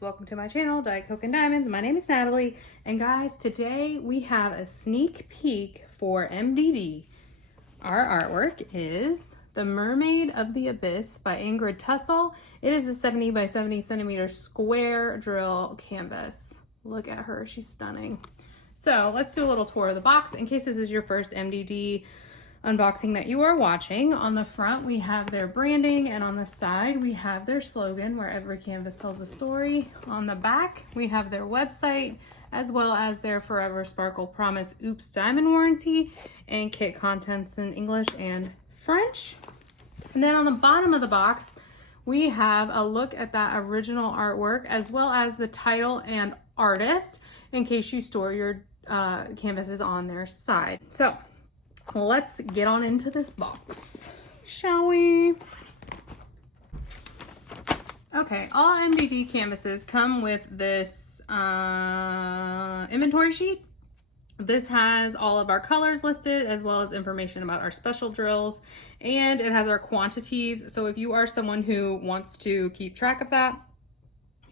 Diamonds. Welcome to my channel, Diet Coke and Diamonds. My name is Natalie, and guys, today we have a sneak peek for MDD. Our artwork is The Mermaid of the Abyss by Ingrid Tusell. It is a 70 by 70 centimeter square drill canvas. Look at her, she's stunning. So let's do a little tour of the box in case this is your first MDD unboxing that you are watching. On the front we have their branding, and on the side we have their slogan where every canvas tells a story. On the back we have their website as well as their Forever Sparkle Promise Oops Diamond Warranty and kit contents in English and French. And then on the bottom of the box we have a look at that original artwork as well as the title and artist in case you store your canvases on their side. So let's get on into this box, shall we? Okay, all MDD canvases come with this inventory sheet. This has all of our colors listed as well as information about our special drills, and it has our quantities. So if you are someone who wants to keep track of that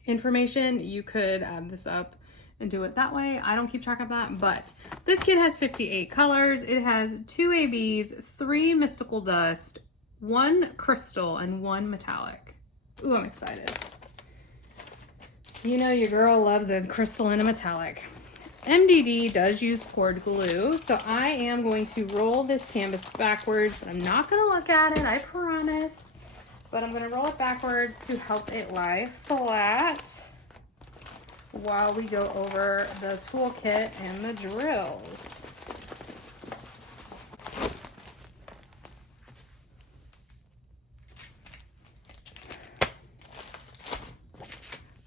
information, you could add this up and do it that way. I don't keep track of that, but this kit has 58 colors. It has 2 ABs, 3 mystical dust, 1 crystal, and 1 metallic. Ooh, I'm excited. You know your girl loves a crystal and a metallic. MDD does use poured glue, so I am going to roll this canvas backwards, but I'm not gonna look at it, I promise. But I'm gonna roll it backwards to help it lie flat while we go over the toolkit and the drills.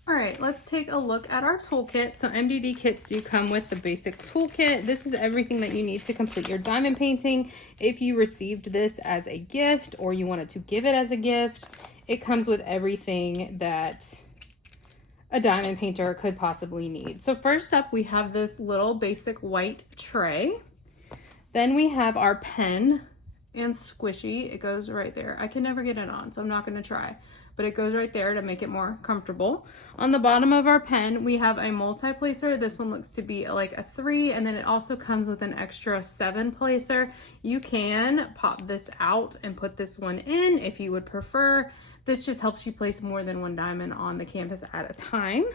All right, let's take a look at our toolkit. So MDD kits do come with the basic toolkit. This is everything that you need to complete your diamond painting. If you received this as a gift or you wanted to give it as a gift, it comes with everything that a diamond painter could possibly need. So first up, we have this little basic white tray. Then we have our pen and squishy. It goes right there. I can never get it on, so I'm not gonna try, but it goes right there to make it more comfortable. On the bottom of our pen, we have a multi-placer. This one looks to be like a 3, and then it also comes with an extra 7 placer. You can pop this out and put this one in if you would prefer. This just helps you place more than 1 diamond on the canvas at a time.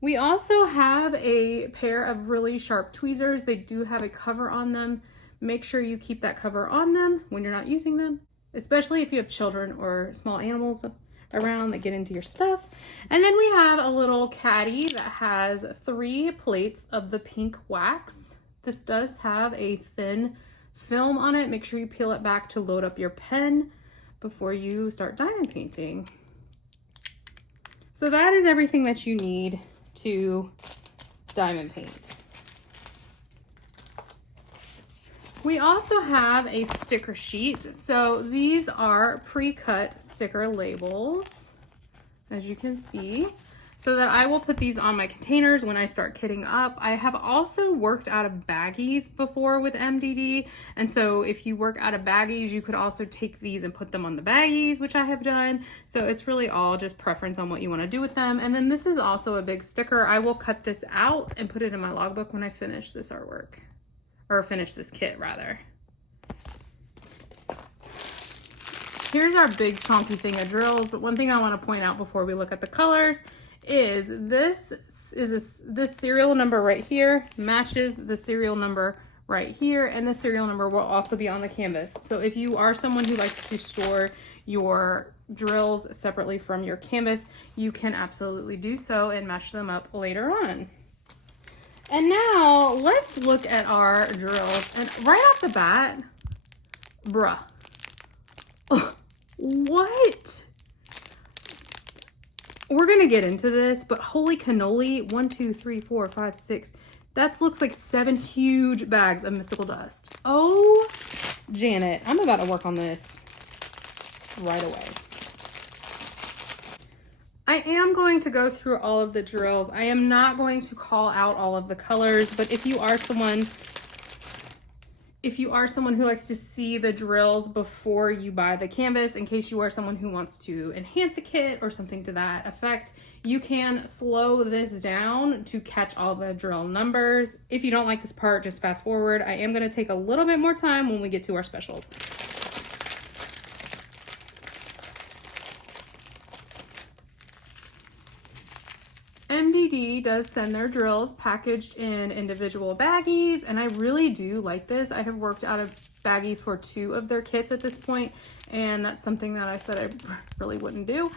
We also have a pair of really sharp tweezers. They do have a cover on them. Make sure you keep that cover on them when you're not using them, especially if you have children or small animals around that get into your stuff. And then we have a little caddy that has 3 plates of the pink wax. This does have a thin film on it. Make sure you peel it back to load up your pen before you start diamond painting. So that is everything that you need to diamond paint. We also have a sticker sheet. So these are pre-cut sticker labels, as you can see, so that I will put these on my containers when I start kitting up. I have also worked out of baggies before with MDD, and so if you work out of baggies, you could also take these and put them on the baggies, which I have done. So it's really all just preference on what you want to do with them. And then this is also a big sticker. I will cut this out and put it in my logbook when I finish this artwork, or finish this kit rather. Here's our big chunky thing of drills, but one thing I want to point out before we look at the colors is this serial number right here matches the serial number right here, and the serial number will also be on the canvas. So if you are someone who likes to store your drills separately from your canvas, you can absolutely do so and match them up later on. And now let's look at our drills, and right off the bat, bruh, what? We're gonna get into this, but holy cannoli, 1, 2, 3, 4, 5, 6. That looks like 7 huge bags of mystical dust. Oh, Janet, I'm about to work on this right away. I am going to go through all of the drills. I am not going to call out all of the colors, but if you are someone who likes to see the drills before you buy the canvas, in case you are someone who wants to enhance a kit or something to that effect, You can slow this down to catch all the drill numbers. If you don't like this part, just fast forward. I am going to take a little bit more time when we get to our specials. MDD does send their drills packaged in individual baggies, and I really do like this. I have worked out of baggies for 2 of their kits at this point, and that's something that I said I really wouldn't do.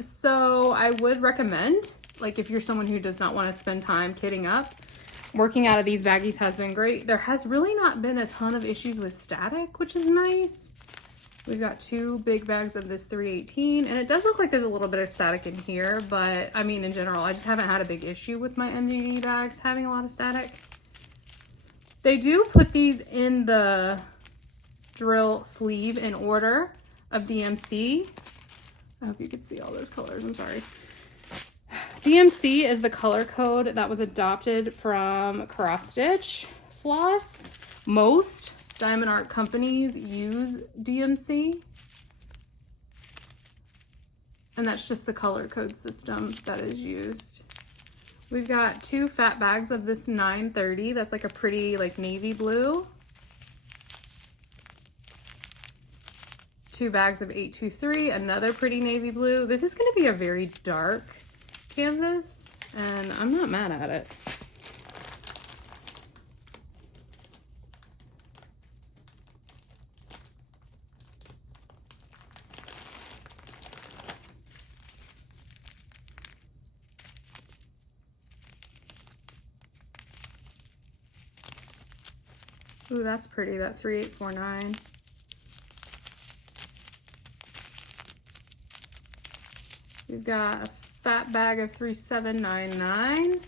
So I would recommend, like, if you're someone who does not want to spend time kitting up, working out of these baggies has been great. There has really not been a ton of issues with static, which is nice. We've got 2 big bags of this 318, and it does look like there's a little bit of static in here, but I mean, in general, I just haven't had a big issue with my MDD bags having a lot of static. They do put these in the drill sleeve in order of DMC. I hope you can see all those colors, I'm sorry. DMC is the color code that was adopted from cross stitch floss. Most diamond art companies use DMC, and that's just the color code system that is used. We've got 2 fat bags of this 930. That's like a pretty like navy blue. 2 bags of 823, another pretty navy blue. This is going to be a very dark canvas, and I'm not mad at it. Ooh, that's pretty, that 3849. We've got a fat bag of 3799.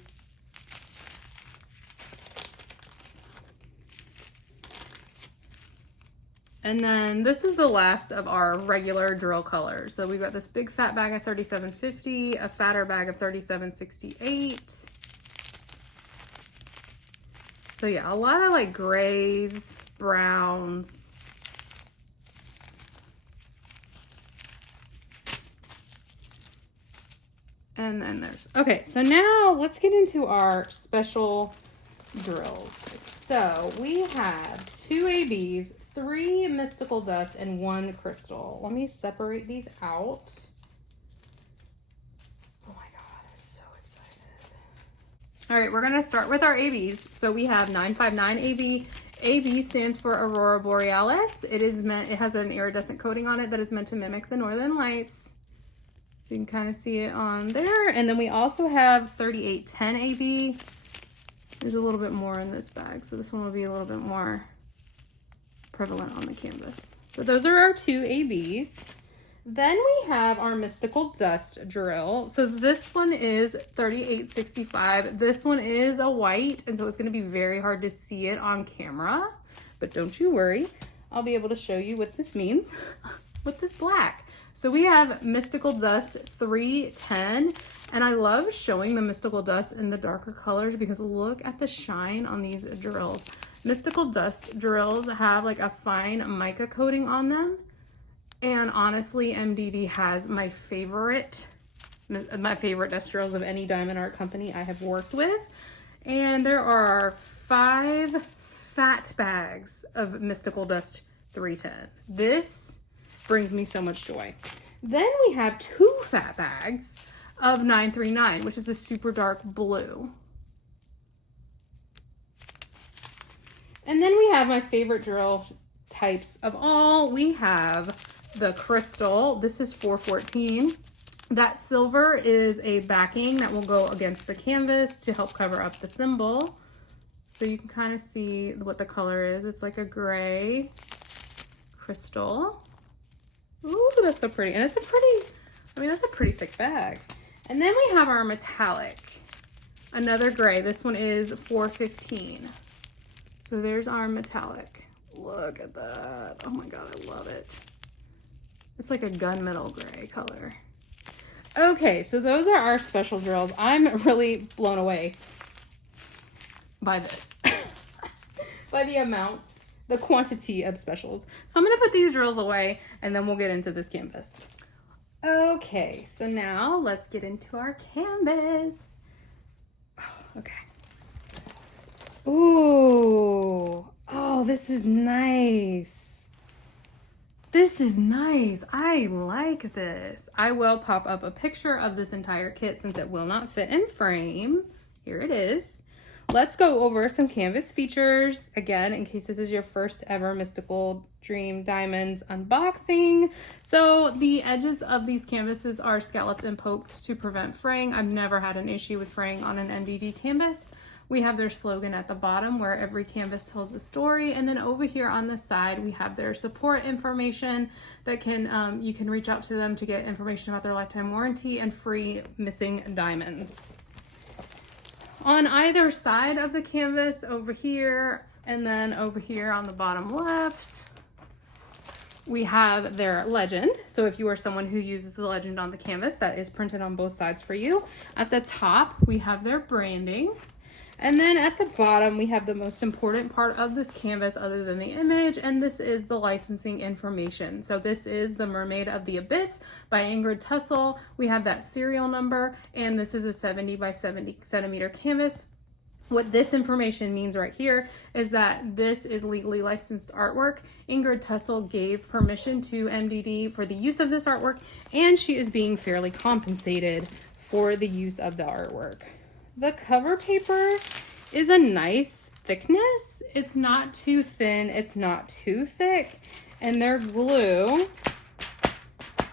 And then this is the last of our regular drill colors. So we've got this big fat bag of 3750, a fatter bag of 3768. So yeah, a lot of like grays, browns. And then there's, okay, so now let's get into our special drills. So we have 2 ABs, 3 mystical dust, and 1 crystal. Let me separate these out. Oh my God, I'm so excited. All right, we're gonna start with our ABs. So we have 959 AB. AB stands for Aurora Borealis. It has an iridescent coating on it that is meant to mimic the northern lights. So you can kind of see it on there. And then we also have 3810 AB. There's a little bit more in this bag, so this one will be a little bit more prevalent on the canvas. So those are our 2 ABs. Then we have our mystical dust drill. So this one is 3865. This one is a white, and so it's going to be very hard to see it on camera, but don't you worry, I'll be able to show you what this means with this black. So we have mystical dust 310, and I love showing the mystical dust in the darker colors because look at the shine on these drills. Mystical dust drills have like a fine mica coating on them. And honestly, MDD has my favorite dust drills of any diamond art company I have worked with. And there are 5 fat bags of mystical dust 310. This brings me so much joy. Then we have 2 fat bags of 939, which is a super dark blue. And then we have my favorite drill types of all. We have the crystal. This is 414. That silver is a backing that will go against the canvas to help cover up the symbol. So you can kind of see what the color is. It's like a gray crystal. Ooh, that's so pretty. And it's a pretty, I mean, that's a pretty thick bag. And then we have our metallic, another gray. This one is 415. So there's our metallic. Look at that. Oh my God, I love it. It's like a gunmetal gray color. Okay, so those are our special drills. I'm really blown away by this, by the amount, the quantity of specials. So I'm gonna put these drills away and then we'll get into this canvas. Okay, so now let's get into our canvas. Oh, okay. Ooh, oh, this is nice. This is nice. I like this. I will pop up a picture of this entire kit since it will not fit in frame. Here it is. Let's go over some canvas features again in case this is your first ever Mystical Dream Diamonds unboxing. So the edges of these canvases are scalloped and poked to prevent fraying. I've never had an issue with fraying on an MDD canvas. We have their slogan at the bottom where every canvas tells a story. And then over here on the side, we have their support information that can, you can reach out to them to get information about their lifetime warranty and free missing diamonds. On either side of the canvas over here, and then over here on the bottom left, we have their legend. So if you are someone who uses the legend on the canvas, that is printed on both sides for you. At the top, we have their branding. And then at the bottom, we have the most important part of this canvas other than the image, and this is the licensing information. So this is the Mermaid of the Abyss by Ingrid Tusell. We have that serial number, and this is a 70 by 70 centimeter canvas. What this information means right here is that this is legally licensed artwork. Ingrid Tusell gave permission to MDD for the use of this artwork, and she is being fairly compensated for the use of the artwork. The cover paper is a nice thickness. It's not too thin, it's not too thick, and their glue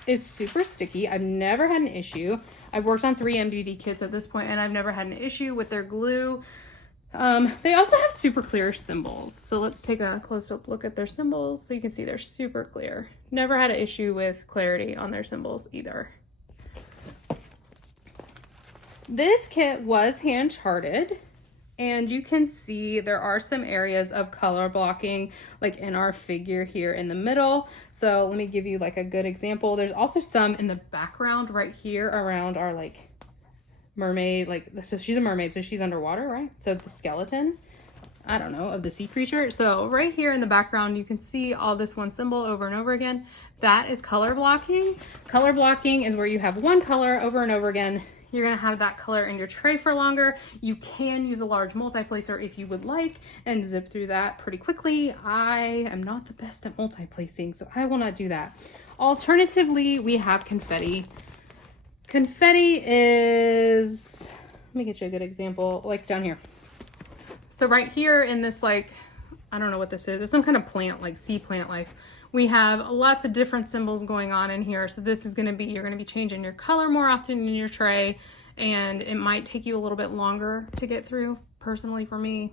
is super sticky. I've never had an issue. I've worked on 3 MDD kits at this point, and I've never had an issue with their glue. They also have super clear symbols. So let's take a close-up look at their symbols so you can see they're super clear. Never had an issue with clarity on their symbols either. This kit was hand charted, and you can see there are some areas of color blocking like in our figure here in the middle. So let me give you like a good example. There's also some in the background right here around our like mermaid, like, so she's a mermaid, so she's underwater, right? So the skeleton, I don't know, of the sea creature. So right here in the background, you can see all this one symbol over and over again. That is color blocking. Color blocking is where you have one color over and over again. You're gonna have that color in your tray for longer. You can use a large multi-placer if you would like and zip through that pretty quickly. I am not the best at multi-placing, so I will not do that. Alternatively, we have confetti. Confetti is, let me get you a good example, like down here. So right here in this, like, I don't know what this is. It's some kind of plant, like sea plant life. We have lots of different symbols going on in here. So this is going to be, you're going to be changing your color more often in your tray, and it might take you a little bit longer to get through. Personally, for me,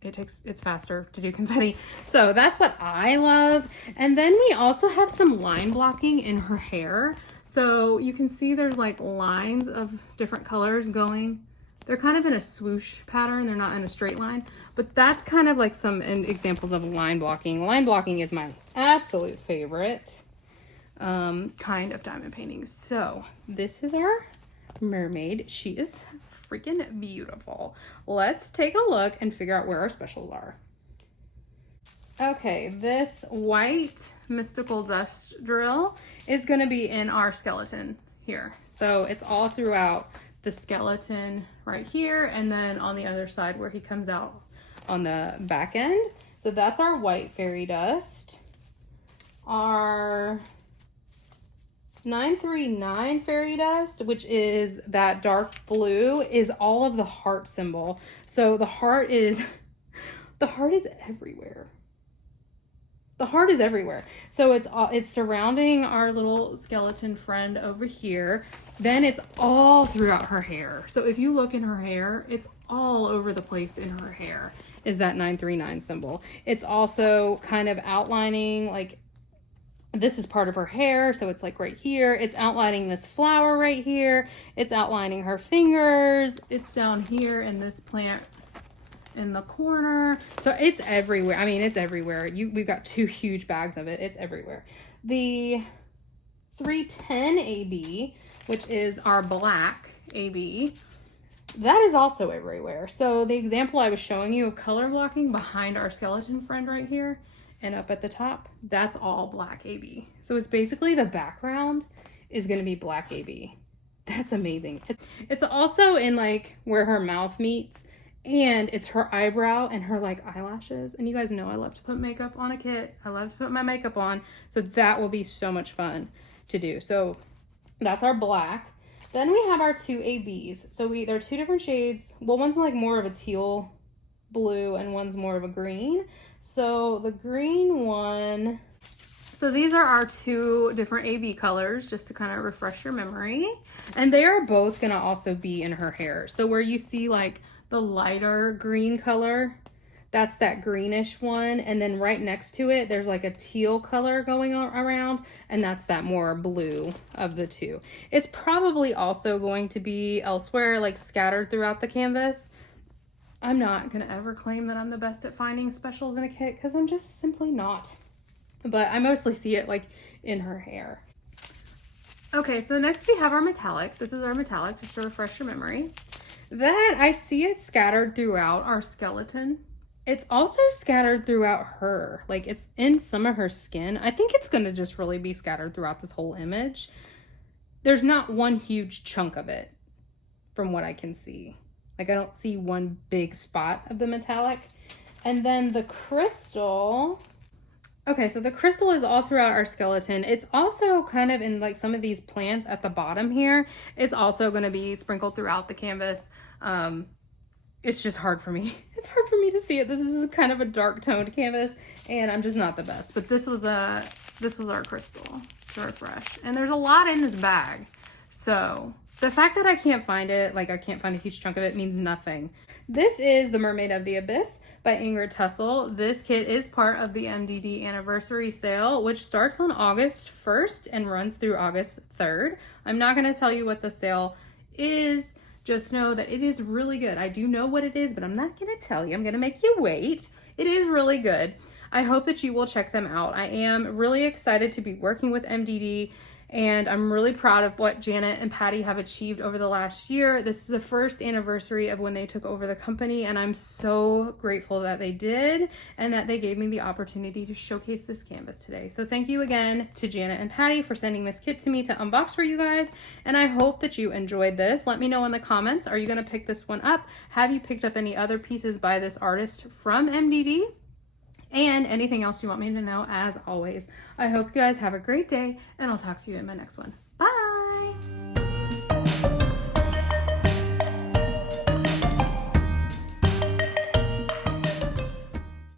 it's faster to do confetti. So that's what I love. And then we also have some line blocking in her hair. So you can see there's like lines of different colors going. They're kind of in a swoosh pattern. They're not in a straight line, but that's kind of like some examples of line blocking. Line blocking is my absolute favorite kind of diamond painting. So this is our mermaid. She is freaking beautiful. Let's take a look and figure out where our specials are. Okay, this white mystical dust drill is going to be in our skeleton here. So it's all throughout the skeleton right here, and then on the other side where he comes out on the back end. So that's our white fairy dust. Our 939 fairy dust, which is that dark blue, is all of the heart symbol. So the heart is everywhere. The heart is everywhere. So it's surrounding our little skeleton friend over here. Then it's all throughout her hair. So if you look in her hair, it's all over the place in her hair is that 939 symbol. It's also kind of outlining, like, this is part of her hair. So it's like right here. It's outlining this flower right here. It's outlining her fingers. It's down here in this plant in the corner. So it's everywhere. I mean, it's everywhere. We've got 2 huge bags of it. It's everywhere. The 310 AB, which is our black AB, that is also everywhere. So the example I was showing you of color blocking behind our skeleton friend right here and up at the top, that's all black AB. So it's basically the background is going to be black AB. That's amazing. It's also in like where her mouth meets, and it's her eyebrow and her like eyelashes. And you guys know I love to put makeup on a kit. I love to put my makeup on. So that will be so much fun to do. So that's our black. Then we have our two ABs. So they're two different shades. Well, one's like more of a teal blue and one's more of a green. So the green one, so these are our two different AB colors, just to kind of refresh your memory. And they are both gonna also be in her hair. So where you see like the lighter green color, that's that greenish one. And then right next to it, there's like a teal color going around, and that's that more blue of the two. It's probably also going to be elsewhere, like scattered throughout the canvas. I'm not gonna ever claim that I'm the best at finding specials in a kit, because I'm just simply not. But I mostly see it like in her hair. Okay, so next we have our metallic. This is our metallic, just to refresh your memory. That I see it scattered throughout our skeleton. It's also scattered throughout her. Like it's in some of her skin. I think it's gonna just really be scattered throughout this whole image. There's not one huge chunk of it from what I can see. Like I don't see one big spot of the metallic. And then the crystal. Okay, so the crystal is all throughout our skeleton. It's also kind of in like some of these plants at the bottom here. It's also going to be sprinkled throughout the canvas. It's just hard for me. It's hard for me to see it. This is kind of a dark toned canvas, and I'm just not the best. But this was our crystal to refresh. And there's a lot in this bag. So the fact that I can't find it, like I can't find a huge chunk of it, means nothing. This is the Mermaid of the Abyss by Ingrid Tusell. This kit is part of the MDD anniversary sale, which starts on August 1st and runs through August 3rd. I'm not going to tell you what the sale is. Just know that it is really good. I do know what it is, but I'm not going to tell you. I'm going to make you wait. It is really good. I hope that you will check them out. I am really excited to be working with MDD, and I'm really proud of what Janet and Patty have achieved over the last year. This is the first anniversary of when they took over the company, and I'm so grateful that they did and that they gave me the opportunity to showcase this canvas today. So thank you again to Janet and Patty for sending this kit to me to unbox for you guys, and I hope that you enjoyed this. Let me know in the comments, are you going to pick this one up? Have you picked up any other pieces by this artist from MDD? And anything else you want me to know, as always. I hope you guys have a great day, and I'll talk to you in my next one.